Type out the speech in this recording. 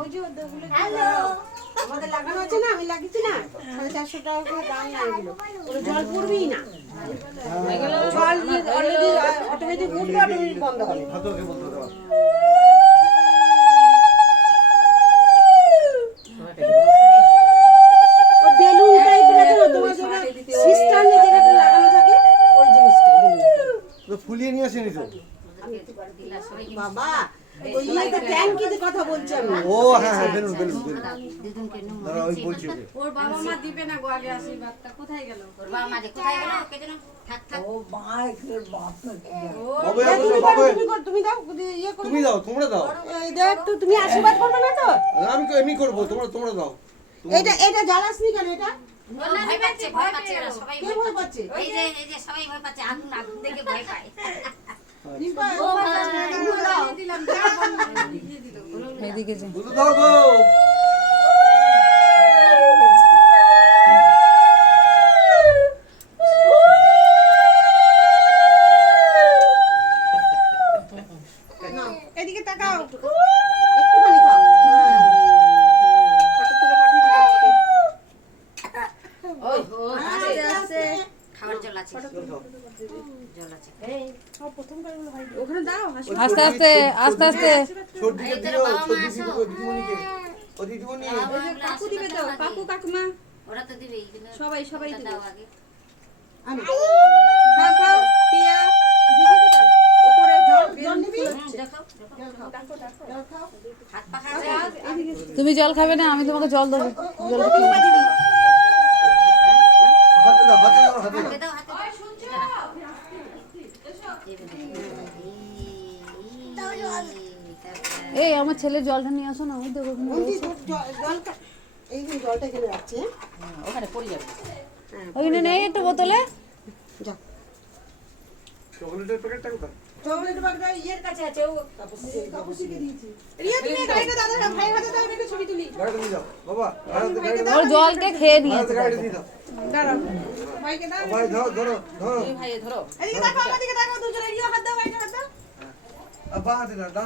ওই যে ওগুলো আমাদের লাগানো আছে না, আমি লাগিয়েছি না, 450 টাকা করে দাম না এগুলো। ওগুলো জল পড়বেই না, জল অলরেডি অটোমেটিক উঠবে, অটোমেটিক বন্ধ হবে। বেলুন টাইপের আছে না, তোমার জন্য সিস্টেমে যেটা লাগানো থাকে ওই জিনিসটা বেলুন ফুলিয়ে নিয়ে আসেনি তো বাবা। ওই একটা ট্যাঙ্কিতে কথা বলছি আমি। ও হ্যাঁ হ্যাঁ, বেলুন বেলুন দাঁড়া, ওই বলছি ওকে। ওর বাবা মা দিবে না গো আগে আশীর্বাদটা, কোথায় গেল ওর বাবা মা? কোথায় গেল? কে যেন থাক থাক। ও মায়ের বাপ তুমি দাও, ইয়ে করো, তুমি দাও, তোমরা দাও। এই দেখ তো, তুমি আশীর্বাদ করবে না তো? আমি এমনি করবো, তোমরা দাও। এটা জ্বালাসনি কেন? এটা ভয় পাচ্ছে, ভয় পাচ্ছে ওরা সবাই। কে ভয় পাচ্ছে? এই যে সবাই ভয় পাচ্ছে, আগুন আগুন দেখে ভয় পায়। রিম্পা, ও দাও দিলাম এদিকে যে দুধ দাও গো। এদিকে তাকাও, একটুখানি খাও। ফটো তুলে পাঠিয়ে দিও আমাকে। ওই ও আস্তে আস্তে খাবার জল আছে, জল আছে। ওখানে দাও আস্তে আস্তে আস্তে আস্তে ছোট দিকে দিও, ছোট দিকে দিদিমণিকে। ও দিদিমণি, কাকু দিবে তো, কাকু কাকুমা ওরা তো দিবেই, সবাই সবাই দিবে। দাও আগে। আমি খাও খাও পিয়া উপরে জল নিবি, দেখাও জল খাও। হাত পাখা আছে। তুমি জল খাবে না, আমি তোমাকে জল দেবো। জল হাতে দাও, হাতে দাও, হাতে দাও। হাতে দাও, হাতে দাও। এই আমার ছেলে জলটা নিয়ে আসো না, ওই দেখো ওখানে বন্ধি, রয়েছে। জলটা এই যে জলটা এখানে রাখছে, ওখানে পড়ে যাবে। ওইখানে নেই একটু বোতলে? যা। চকলেটের প্যাকেটটা কোথায়? চকলেট বাগদা ইয়ের কাছে আছে, ও কাপুসিকে দিয়েছি। রিয়া, তুমি গাড়িটা দাদা ভাই হাতে দাও, একটা ছবি তুলি। গাড়িটা দিয়ে দাও বাবা, গাড়িটা দাও। ওর জলকে খেয়ে নিয়েছে। গাড়িটা দিয়ে দাও। দাঁড়াও, ভাইকে দাও। ভাই ধরো ধরো ধরো। এদিকে দেখো, আমাদেরকে দেখো, দুজনে রিয়া হাত দাও, ভাইকে হাত দাও। বাঁ হাতে দাও।